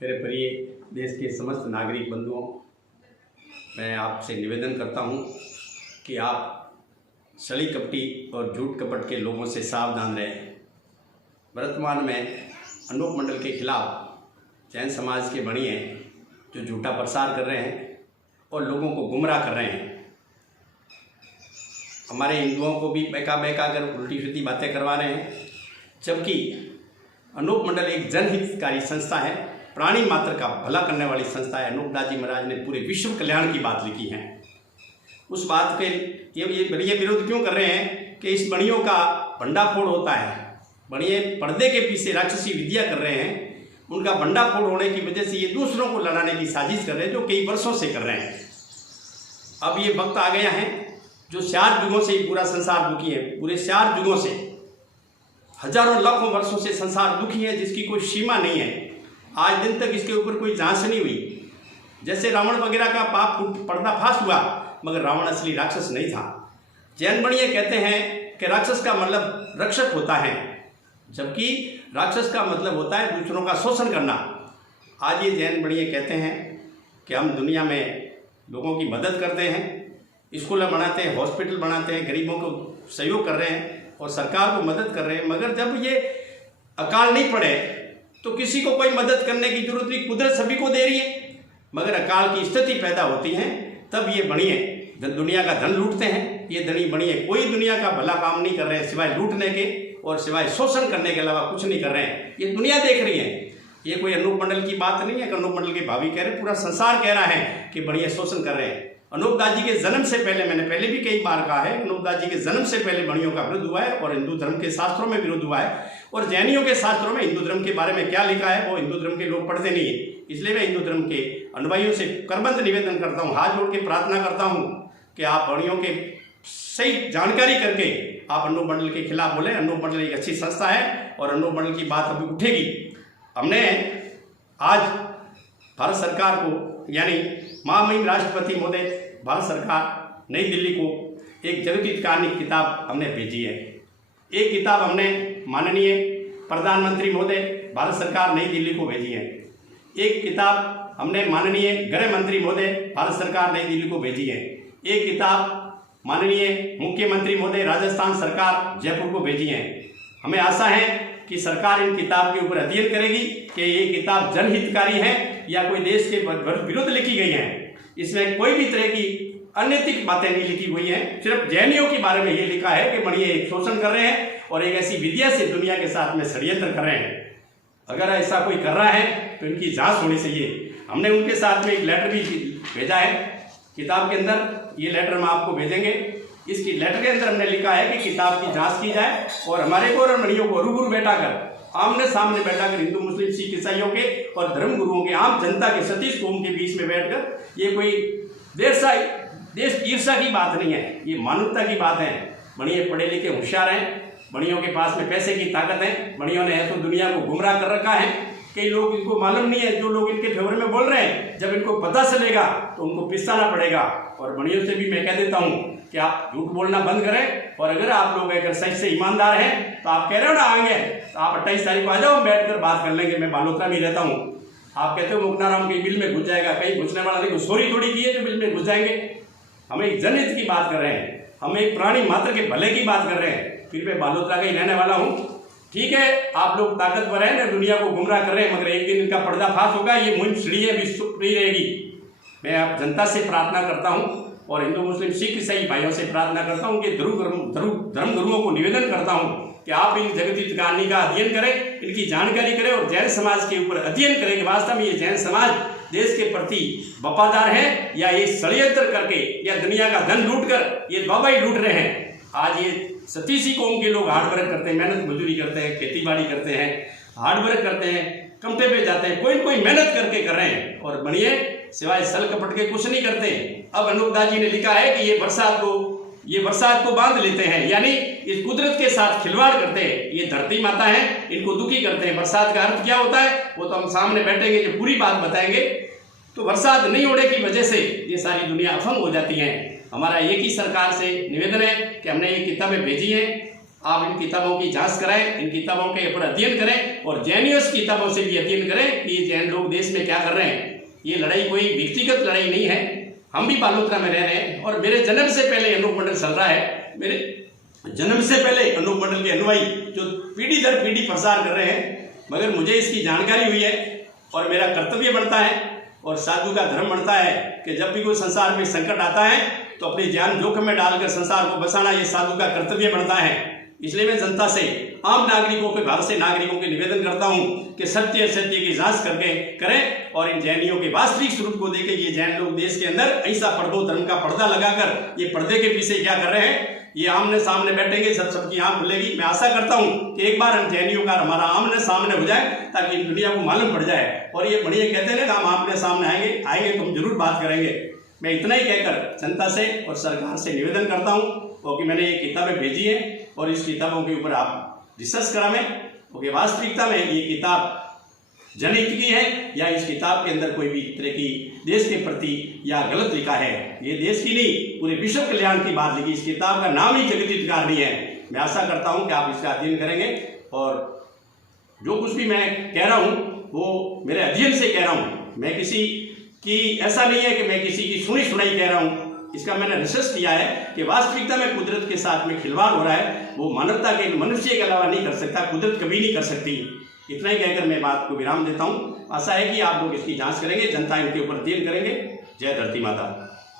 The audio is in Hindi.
मेरे प्रिय देश के समस्त नागरिक बंधुओं, मैं आपसे निवेदन करता हूं कि आप छली कपटी और झूठ कपट के लोगों से सावधान रहें। वर्तमान में अनूप मंडल के खिलाफ जैन समाज के बणिए जो झूठा प्रसार कर रहे हैं और लोगों को गुमराह कर रहे हैं। हमारे हिंदुओं को भी बहका कर उल्टी सीधी बातें करवा रहे हैं, जबकि अनूप मंडल एक जनहितकारी संस्था है, प्राणी मात्र का भला करने वाली संस्था है। अनूप दास जी महाराज ने पूरे विश्व कल्याण की बात लिखी है। उस बात के ये विरोध क्यों कर रहे हैं कि इस बणियों का भंडाफोड़ होता है। बणिए पर्दे के पीछे राक्षसी विद्या कर रहे हैं। उनका भंडाफोड़ होने की वजह से ये दूसरों को लड़ाने की साजिश कर रहे हैं, जो कई वर्षों से कर रहे हैं। अब ये वक्त आ गया है जो 4 युगों से ही पूरा संसार दुखी है। पूरे 4 युगों से, हजारों लाखों वर्षों से संसार दुखी है, जिसकी कोई सीमा नहीं है। आज दिन तक इसके ऊपर कोई जांच नहीं हुई। जैसे रावण वगैरह का पाप पर्दाफाश हुआ, मगर रावण असली राक्षस नहीं था। जैन बणिए कहते हैं कि राक्षस का मतलब रक्षक होता है, जबकि राक्षस का मतलब होता है दूसरों का शोषण करना। आज ये जैन बणिए कहते हैं कि हम दुनिया में लोगों की मदद करते हैं, स्कूल बनाते हैं, हॉस्पिटल बनाते हैं, गरीबों को सहयोग कर रहे हैं और सरकार को मदद कर रहे हैं। मगर जब ये अकाल नहीं पड़े तो किसी को कोई मदद करने की जरूरत नहीं, कुदरत सभी को दे रही है। मगर अकाल की स्थिति पैदा होती है तब ये बणिए दुनिया का धन लूटते हैं। ये धनी बणिए कोई दुनिया का भला काम नहीं कर रहे हैं, सिवाय लूटने के और सिवाय शोषण करने के अलावा कुछ नहीं कर रहे हैं। ये दुनिया देख रही है। ये कोई अनूप मंडल की बात नहीं है कि अनूप मंडल के भाभी कह रहे, पूरा संसार कह रहा है कि बणिए शोषण कर रहे हैं। अनूप दास जी के जन्म से पहले, मैंने पहले भी कई बार कहा है, अनूप दास जी के जन्म से पहले बणियों का विरोध हुआ है और हिंदू धर्म के शास्त्रों में विरोध हुआ है। और जैनियों के शास्त्रों में हिंदू धर्म के बारे में क्या लिखा है वो हिंदू धर्म के लोग पढ़ते नहीं है। इसलिए मैं हिंदू धर्म के अनुयायियों से करबद्ध निवेदन करता हूँ, हाथ जोड़ के प्रार्थना करता हूँ कि आप बणियों के सही जानकारी करके आप अनूप मंडल के खिलाफ बोले। अनूप मंडल एक अच्छी संस्था है और अनूप मंडल की बात अभी उठेगी। हमने आज भारत सरकार को, यानी महामहिम राष्ट्रपति महोदय भारत सरकार नई दिल्ली को एक जगतित किताब हमने भेजी है। एक किताब हमने माननीय प्रधानमंत्री महोदय भारत सरकार नई दिल्ली को भेजी है। एक किताब हमने माननीय गृह मंत्री महोदय भारत सरकार नई दिल्ली को भेजी है। एक किताब माननीय मुख्यमंत्री महोदय राजस्थान सरकार जयपुर को भेजी है। हमें आशा है कि सरकार इन किताब के ऊपर अध्ययन करेगी कि ये किताब जनहितकारी है या कोई देश के विरुद्ध लिखी गई है। इसमें कोई भी तरह की अनैतिक बातें नहीं लिखी हुई हैं। सिर्फ जैनियों के बारे में ये लिखा है कि बणिए एक शोषण कर रहे हैं और एक ऐसी विद्या से दुनिया के साथ में षड्यंत्र कर रहे हैं। अगर ऐसा कोई कर रहा है तो इनकी जांच होनी चाहिए। हमने उनके साथ में एक लेटर भी भेजा है किताब के अंदर। ये लेटर हम आपको भेजेंगे। इस लेटर के अंदर हमने लिखा है कि किताब की जांच की जाए और हमारे को और बणियों को रूबरू बैठाकर, आमने सामने बैठाकर, हिंदू मुस्लिम सिख ईसाइयों के और धर्म गुरुओं के, आम जनता के, सतीश कौम के बीच में बैठकर, ये कोई देश ईर्षा की बात नहीं है, ये मानवता की बात है। बणिए पढ़े लिखे होशियार हैं, बणियों के पास में पैसे की ताकत है। बणियों ने तो दुनिया को गुमराह कर रखा है। कई लोग इनको मालूम नहीं है, जो लोग इनके फेवर में बोल रहे हैं, जब इनको पता चलेगा तो उनको पिसाना पड़ेगा। और बणियों से भी मैं कह देता हूँ कि आप झूठ बोलना बंद करें। और अगर आप लोग अगर सच से ईमानदार हैं तो आप कह रहे हो ना आएंगे, तो आप 28 तारीख को आ जाओ, बैठकर बात कर लेंगे। मैं बालोतरा में रहता हूँ। आप कहते हो मुक्ताराम के बिल में घुस जाएगा, कहीं घुसने वाला नहीं, सॉरी थोड़ी की है जो बिल में घुस जाएंगे। हम एक जनहित की बात कर रहे हैं, हम एक प्राणी मात्र के भले की बात कर रहे हैं। फिर मैं बालोतरा का ही रहने वाला हूँ। ठीक है, आप लोग ताकतवर हैं ना, दुनिया को गुमराह कर रहे हैं, मगर एक दिन इनका पर्दाफाश होगा। ये मुहिम सीढ़ी भी सुप्री रहेगी। मैं आप जनता से प्रार्थना करता हूँ और हिंदू मुस्लिम सिख ईसाई भाइयों से प्रार्थना करता हूँ कि धर्म गुरुओं को निवेदन करता हूँ कि आप इन जगतित कहानी का अध्ययन करें, इनकी जानकारी करें और जैन समाज के ऊपर अध्ययन करें कि वास्तव में ये जैन समाज देश के प्रति वफादार है या ये षड्यंत्र करके या दुनिया का धन लूट कर ये दवाई लूट रहे हैं। आज ये सतीसी कौम के लोग हार्ड वर्क करते हैं, मेहनत मजदूरी करते हैं, खेती बाड़ी करते हैं, हार्ड वर्क करते हैं, कमटे पे जाते हैं, कोई मेहनत करके कर रहे हैं। और बणिए सिवाय सल कपट के कुछ नहीं करते। अब अनूप दास जी ने लिखा है कि ये बरसात को बांध लेते हैं, यानी इस कुदरत के साथ खिलवाड़ करते हैं। ये धरती माता है, इनको दुखी करते हैं। बरसात का अर्थ क्या होता है वो तो हम सामने बैठेंगे, जो पूरी बात बताएंगे। तो बरसात नहीं होने की वजह से ये सारी दुनिया अफंग हो जाती है। हमारा एक ही सरकार से निवेदन है कि हमने ये किताबें भेजी हैं आप इन किताबों की जांच कराएं, इन किताबों के ऊपर अध्ययन करें और जैनियस किताबों से भी अध्ययन करें कि जैन लोग देश में क्या कर रहे हैं। ये लड़ाई कोई व्यक्तिगत लड़ाई नहीं है, हम भी बालोतरा में रह रहे हैं और मेरे जन्म से पहले अनूप मंडल चल रहा है। मेरे जन्म से पहले अनूप मंडल के अनुयायी जो पीढ़ी दर पीढ़ी प्रसार कर रहे हैं, मगर मुझे इसकी जानकारी हुई है और मेरा कर्तव्य बनता है और साधु का धर्म बनता है कि जब भी कोई संसार में संकट आता है तो अपनी जान जोखिम में डालकर संसार को बचाना ये साधु का कर्तव्य बनता है। इसलिए मैं जनता से, आम नागरिकों के भाव से नागरिकों के निवेदन करता हूं कि सत्य असत्य की जांच करके करें और इन जैनियों के वास्तविक स्वरूप को देखें। ये जैन लोग देश के अंदर ऐसा पर्दो धर्म का पर्दा लगाकर ये पर्दे के पीछे क्या कर रहे हैं, ये आमने सामने बैठेंगे, सबकी आंख खुलेगी। मैं आशा करता हूं कि एक बार हम जैनियों का हमारा आमने सामने हो जाए ताकि इन दुनिया को मालूम पड़ जाए। और ये बढ़िया कहते हैं ना, हम आमने सामने आएंगे तो हम जरूर बात करेंगे। मैं इतना ही कहकर जनता से और सरकार से निवेदन करता हूं क्योंकि मैंने ये किताबें भेजी है और इस किताबों के ऊपर आप रिसर्च करावें क्योंकि वास्तविकता में ये किताब जनहित की है या इस किताब के अंदर कोई भी तरह की देश के प्रति या गलत लिखा है। ये देश की नहीं, पूरे विश्व कल्याण की बात लिखी। इस किताब का नाम ही जगत हितकारी है। मैं आशा करता हूं कि आप इसका अध्ययन करेंगे और जो कुछ भी मैं कह रहा हूं वो मेरे अध्ययन से कह रहा हूं। मैं किसी की ऐसा नहीं है कि मैं किसी की सुनी सुनाई कह रहा हूं। इसका मैंने रिसर्च किया है कि वास्तविकता में कुदरत के साथ में खिलवाड़ हो रहा है, वो मानवता के मनुष्य के अलावा नहीं कर सकता, कुदरत कभी नहीं कर सकती। इतना ही कहकर मैं बात को विराम देता हूं। आशा है कि आप लोग इसकी जांच करेंगे, जनता इनके ऊपर अध्ययन करेंगे। जय धरती माता।